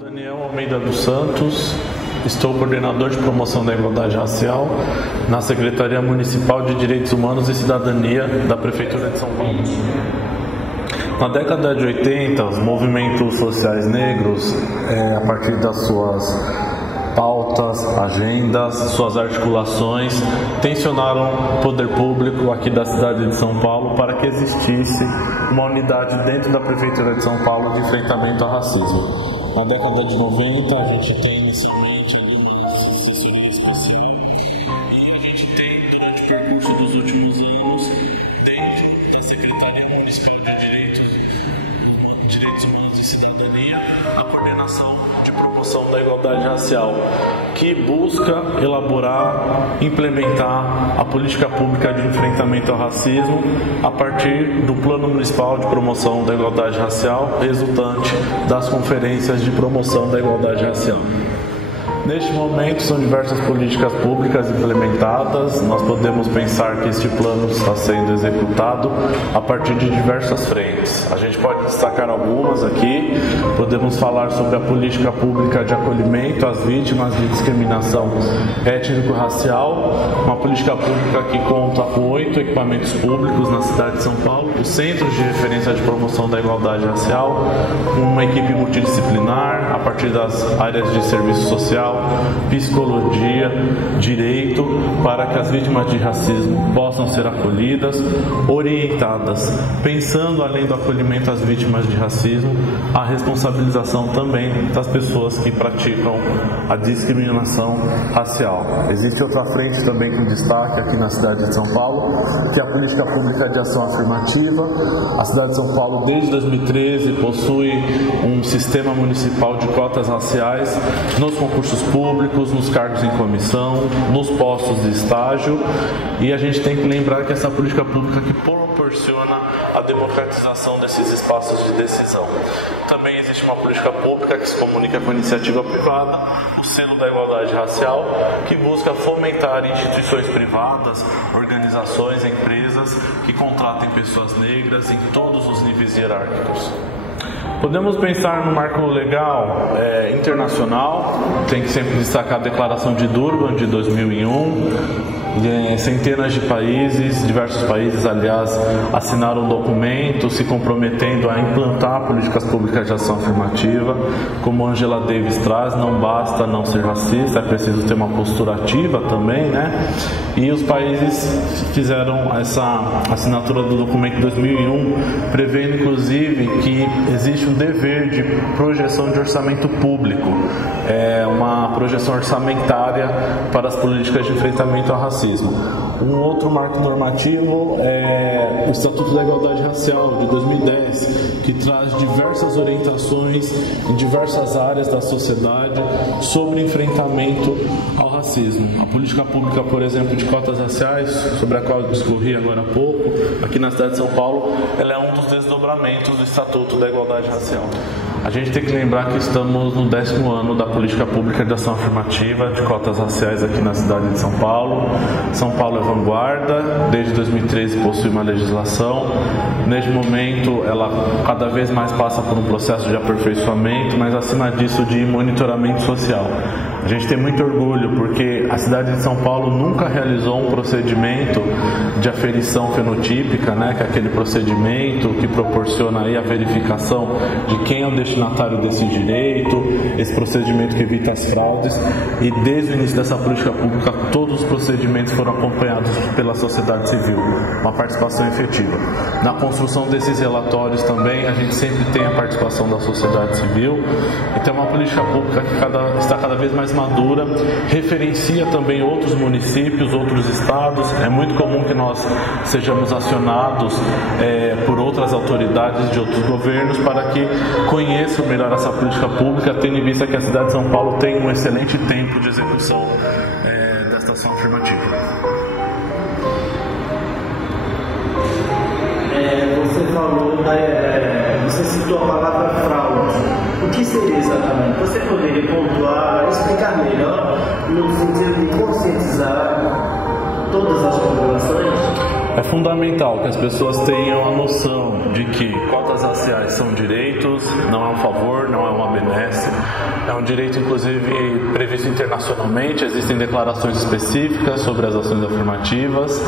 Daniel Almeida dos Santos, estou coordenador de promoção da igualdade racial na Secretaria Municipal de Direitos Humanos e Cidadania da Prefeitura de São Paulo. Na década de 80, os movimentos sociais negros, a partir das suas pautas, agendas, suas articulações, tensionaram o poder público aqui da cidade de São Paulo para que existisse uma unidade dentro da Prefeitura de São Paulo de enfrentamento ao racismo. Na década de 90, a gente tem inicialmente uma assessoria especial e a gente tem, durante o percurso dos últimos anos, dentro da Secretaria Municipal de Direitos Humanos e Cidadania, a coordenação de promoção da igualdade racial, que busca elaborar, implementar a política pública de enfrentamento ao racismo a partir do Plano Municipal de Promoção da Igualdade Racial, resultante das conferências de promoção da igualdade racial. Neste momento, são diversas políticas públicas implementadas. Nós podemos pensar que este plano está sendo executado a partir de diversas frentes. A gente pode destacar algumas aqui. Podemos falar sobre a política pública de acolhimento às vítimas de discriminação étnico-racial, uma política pública que conta com 8 equipamentos públicos na cidade de São Paulo, os Centros de Referência de Promoção da Igualdade Racial, uma equipe multidisciplinar a partir das áreas de serviço social, psicologia, direito, para que as vítimas de racismo possam ser acolhidas, orientadas, pensando além do acolhimento às vítimas de racismo, a responsabilização também das pessoas que praticam a discriminação racial. Existe outra frente também com destaque aqui na cidade de São Paulo, que é a política pública de ação afirmativa. A cidade de São Paulo, desde 2013, possui um sistema municipal de cotas raciais nos concursos públicos, nos cargos em comissão, nos postos de estágio, e a gente tem que lembrar que essa política pública que proporciona a democratização desses espaços de decisão. Também existe uma política pública que se comunica com a iniciativa privada, o Selo da Igualdade Racial, que busca fomentar instituições privadas, organizações, empresas que contratem pessoas negras em todos os níveis hierárquicos. Podemos pensar no marco legal internacional, tem que sempre destacar a Declaração de Durban de 2001, centenas de países, diversos países, aliás, assinaram um documento se comprometendo a implantar políticas públicas de ação afirmativa. Como Angela Davis traz, não basta não ser racista, é preciso ter uma postura ativa também, né? E os países fizeram essa assinatura do documento em 2001, prevendo inclusive que existe um dever de projeção de orçamento público, uma projeção orçamentária para as políticas de enfrentamento ao racismo. Um outro marco normativo é o Estatuto da Igualdade Racial de 2010, que traz diversas orientações em diversas áreas da sociedade sobre enfrentamento ao racismo. A política pública, por exemplo, de cotas raciais, sobre a qual eu discorri agora há pouco, aqui na cidade de São Paulo, ela é um dos desdobramentos do Estatuto da Igualdade Racial. A gente tem que lembrar que estamos no 10º ano da política pública de ação afirmativa de cotas raciais aqui na cidade de São Paulo. São Paulo é vanguarda, desde 2013 possui uma legislação. Neste momento, ela cada vez mais passa por um processo de aperfeiçoamento, mas acima disso de monitoramento social. A gente tem muito orgulho porque a cidade de São Paulo nunca realizou um procedimento de aferição fenotípica, né, que é aquele procedimento que proporciona aí a verificação de quem é o destinatário desse direito, esse procedimento que evita as fraudes, e desde o início dessa política pública todos os procedimentos foram acompanhados pela sociedade civil, uma participação efetiva. Na construção desses relatórios também a gente sempre tem a participação da sociedade civil, então é uma política pública que está cada vez mais madura, referencia também outros municípios, outros estados. É muito comum que nós sejamos acionados por outras autoridades de outros governos para que conheçam melhor essa política pública, tendo em vista que a cidade de São Paulo tem um excelente tempo de execução desta ação afirmativa. Você falou, você citou a palavra fraude. O que seria exatamente? Você poderia pontuar, explicar melhor, no sentido de conscientizar todas as populações? É fundamental que as pessoas tenham a noção de que cotas raciais são direitos, não é um favor, não é uma benesse, é um direito inclusive previsto internacionalmente, existem declarações específicas sobre as ações afirmativas,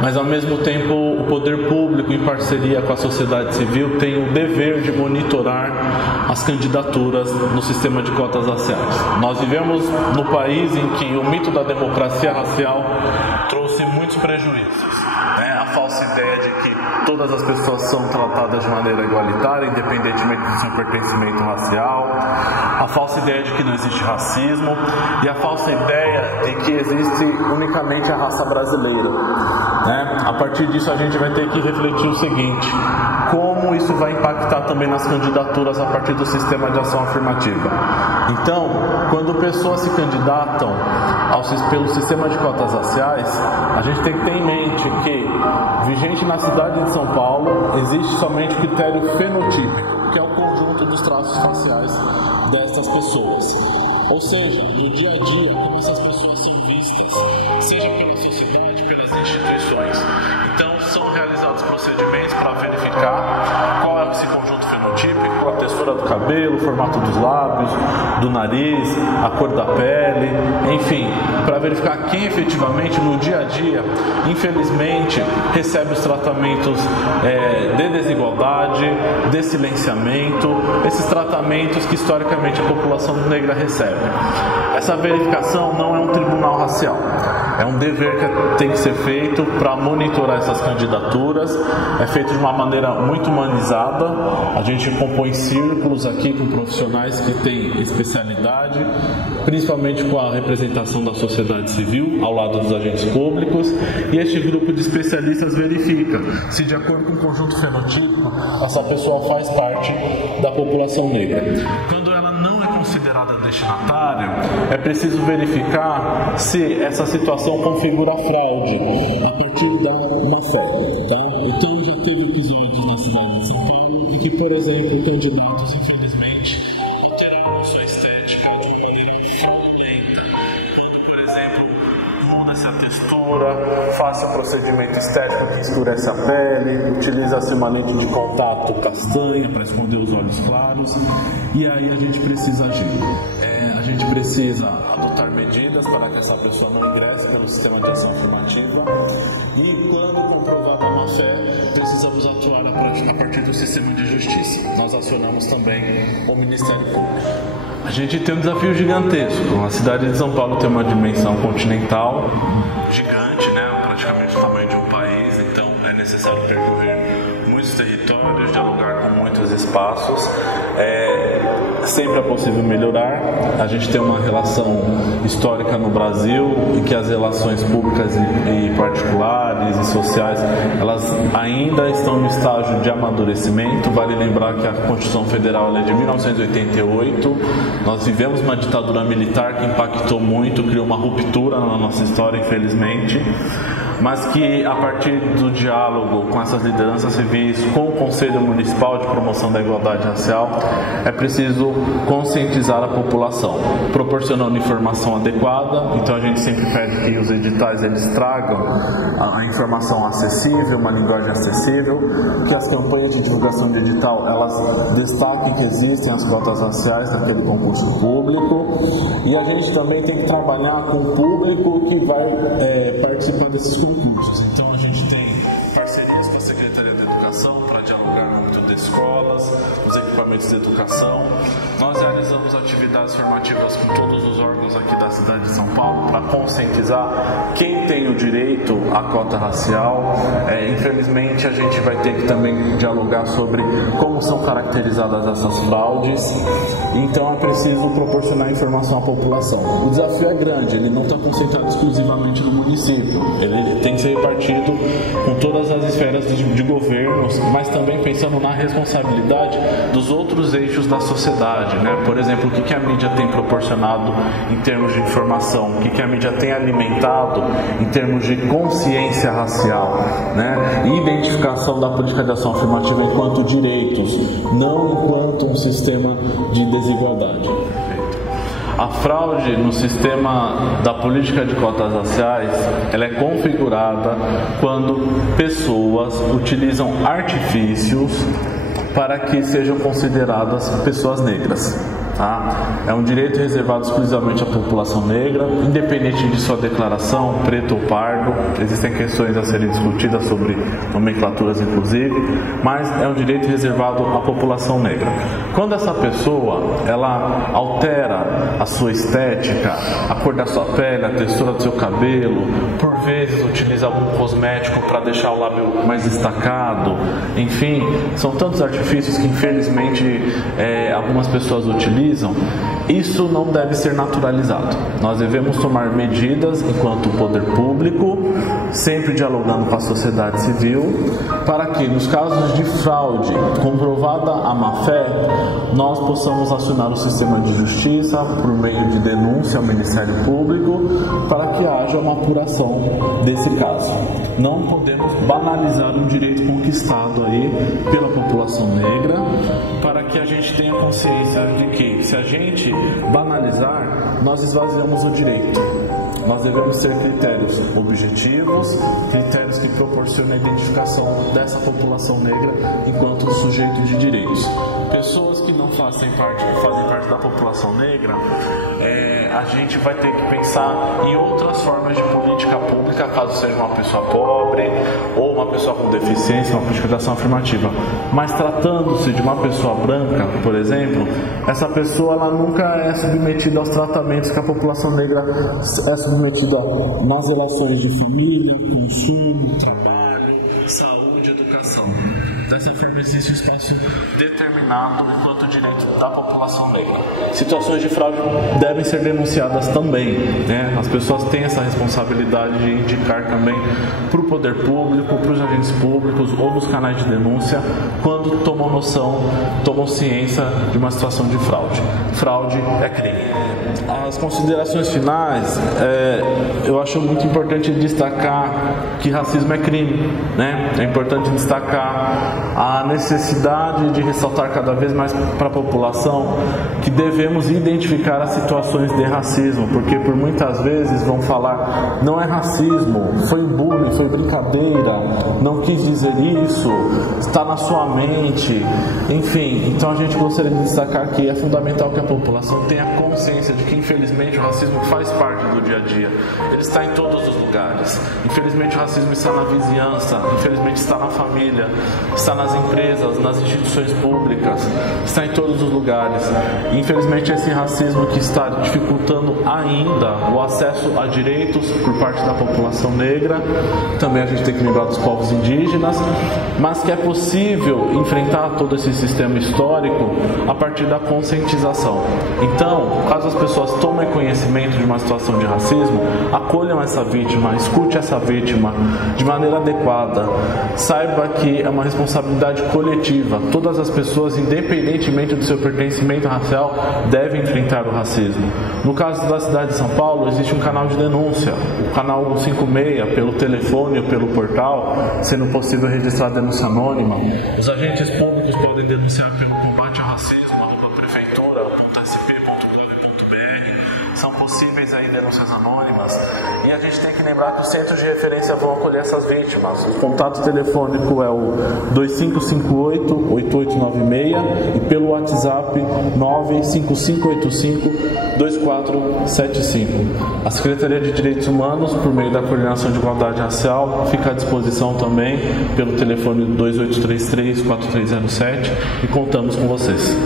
mas ao mesmo tempo o poder público, em parceria com a sociedade civil, tem o dever de monitorar as candidaturas no sistema de cotas raciais. Nós vivemos no país em que o mito da democracia racial trouxe muitos prejuízos. A falsa ideia de que todas as pessoas são tratadas de maneira igualitária, independentemente do seu pertencimento racial, a falsa ideia de que não existe racismo e a falsa ideia de que existe unicamente a raça brasileira. A partir disso a gente vai ter que refletir o seguinte: como isso vai impactar também nas candidaturas a partir do sistema de ação afirmativa. Então, quando pessoas se candidatam pelo sistema de cotas raciais, a gente tem que ter em mente que, vigente na cidade de São Paulo, existe somente o critério fenotípico, que é o conjunto dos traços faciais dessas pessoas. Ou seja, no dia a dia, como essas pessoas são vistas, seja pela sociedade, pelas instituições. Então, são realizados procedimentos para verificar qual é esse conjunto fenotípico, a textura do cabelo, o formato dos lábios, do nariz, a cor da pele, enfim, para verificar quem efetivamente no dia a dia, infelizmente, recebe os tratamentos de desigualdade, de silenciamento, esses tratamentos que historicamente a população negra recebe. Essa verificação não é um tribunal racial. É um dever que tem que ser feito para monitorar essas candidaturas. É feito de uma maneira muito humanizada. A gente compõe círculos aqui com profissionais que têm especialidade, principalmente com a representação da sociedade civil, ao lado dos agentes públicos. E este grupo de especialistas verifica se, de acordo com o conjunto fenotípico, essa pessoa faz parte da população negra. Quando ela não é considerada destinatária, é preciso verificar se essa situação configura fraude a partir da má-fé. Então, já teve episódios na cidade de São Paulo em que, por exemplo, candidatos, infelizmente, alteraram sua estética de uma maneira fraudulenta, quando, por exemplo, muda-se a textura, faz um procedimento estético que escurece a pele, utiliza-se uma lente de contato castanha para esconder os olhos claros, e aí a gente precisa agir. A gente precisa adotar medidas para que essa pessoa não ingresse pelo sistema de ação afirmativa, e quando comprovada a má-fé, precisamos atuar a partir do sistema de justiça. Nós acionamos também o Ministério Público. A gente tem um desafio gigantesco. A cidade de São Paulo tem uma dimensão continental gigante, praticamente o tamanho de um país, então é necessário percorrer muitos territórios, dialogar com muitos espaços. Sempre é possível melhorar. A gente tem uma relação histórica no Brasil em que as relações públicas e particulares e sociais, elas ainda estão no estágio de amadurecimento. Vale lembrar que a Constituição Federal é de 1988. Nós vivemos uma ditadura militar que impactou muito, criou uma ruptura na nossa história, infelizmente, mas que a partir do diálogo com essas lideranças civis, com o Conselho Municipal de Promoção da Igualdade Racial, é preciso conscientizar a população, proporcionando informação adequada. Então a gente sempre pede que os editais eles tragam a informação acessível, uma linguagem acessível, que as campanhas de divulgação de edital elas destaquem que existem as cotas raciais naquele concurso público, e a gente também tem que trabalhar com o público que vai participar desses concursos. Então a gente tem parcerias com a Secretaria de Educação para dialogar no âmbito de escolas, os equipamentos de educação. Nós realizamos atividades formativas com todos os órgãos aqui da cidade de São Paulo para conscientizar quem tem o direito à cota racial. Infelizmente a gente vai ter que também dialogar sobre como são caracterizadas essas fraudes, então é preciso proporcionar informação à população. O desafio é grande, ele não está concentrado exclusivamente no município, ele tem que ser repartido com todas as esferas de governo, mas também pensando na responsabilidade dos outros eixos da sociedade, Por exemplo, o que a mídia tem proporcionado em termos de informação, o que a mídia tem alimentado em termos de consciência racial, E identificação da política de ação afirmativa enquanto direitos, não enquanto um sistema de desigualdade. A fraude no sistema da política de cotas raciais, ela é configurada quando pessoas utilizam artifícios para que sejam consideradas pessoas negras. Tá? É um direito reservado exclusivamente à população negra, independente de sua declaração, preto ou pardo. Existem questões a serem discutidas sobre nomenclaturas, inclusive, mas é um direito reservado à população negra. Quando essa pessoa ela altera a sua estética, a cor da sua pele, a textura do seu cabelo, por vezes utiliza algum cosmético para deixar o lábio mais destacado, enfim, são tantos artifícios que infelizmente algumas pessoas utilizam. Isso não deve ser naturalizado. Nós devemos tomar medidas enquanto poder público, sempre dialogando com a sociedade civil, para que nos casos de fraude comprovada a má-fé, nós possamos acionar o sistema de justiça por meio de denúncia ao Ministério Público, para que haja uma apuração desse caso. Não podemos banalizar um direito conquistado aí pela população negra, para que a gente tenha consciência de que se a gente banalizar, nós esvaziamos o direito. Nós devemos ter critérios objetivos, critérios que proporcionem a identificação dessa população negra enquanto sujeito de direitos. Pessoas que não fazem parte da população negra, a gente vai ter que pensar em outras formas de política pública, caso seja uma pessoa pobre ou uma pessoa com deficiência, uma política de ação afirmativa. Mas tratando-se de uma pessoa branca, por exemplo, essa pessoa ela nunca é submetida aos tratamentos que a população negra é submetida nas relações de família, consumo, trabalho, saúde, educação. Dessa forma existe um espaço determinado enquanto direito da população negra. Situações de fraude devem ser denunciadas também, né? As pessoas têm essa responsabilidade de indicar também para o poder público, para os agentes públicos ou nos canais de denúncia quando tomam ciência de uma situação de fraude. Fraude é crime. As considerações finais, eu acho muito importante destacar que racismo é crime, né? É importante destacar a necessidade de ressaltar cada vez mais para a população que devemos identificar as situações de racismo, porque por muitas vezes vão falar, não é racismo, foi bullying, foi brincadeira, não quis dizer isso, está na sua mente, enfim. Então a gente gostaria de destacar que é fundamental que a população tenha consciência de que infelizmente o racismo faz parte do dia a dia, ele está em todos os lugares. Infelizmente o racismo está na vizinhança, infelizmente está na família, está nas empresas, nas instituições públicas, está em todos os lugares. Infelizmente esse racismo que está dificultando ainda o acesso a direitos por parte da população negra, também a gente tem que lembrar dos povos indígenas, mas que é possível enfrentar todo esse sistema histórico a partir da conscientização. Então, caso as pessoas tomem conhecimento de uma situação de racismo, acolham essa vítima, escute essa vítima de maneira adequada, saiba que é uma responsabilidade coletiva. Todas as pessoas, independentemente do seu pertencimento racial, devem enfrentar o racismo. No caso da cidade de São Paulo, existe um canal de denúncia, o canal 156, pelo telefone ou pelo portal, sendo possível registrar denúncia anônima. Os agentes públicos podem denunciar pelo combate ao racismo na prefeitura.sp.gov.br. São possíveis aí denúncias anônimas. E a gente tem que lembrar que os centros de referência vão acolher essas vítimas. O contato telefônico é o 2558-8896 e pelo WhatsApp 95585-2475. A Secretaria de Direitos Humanos, por meio da Coordenação de Igualdade Racial, fica à disposição também pelo telefone 2833-4307 e contamos com vocês.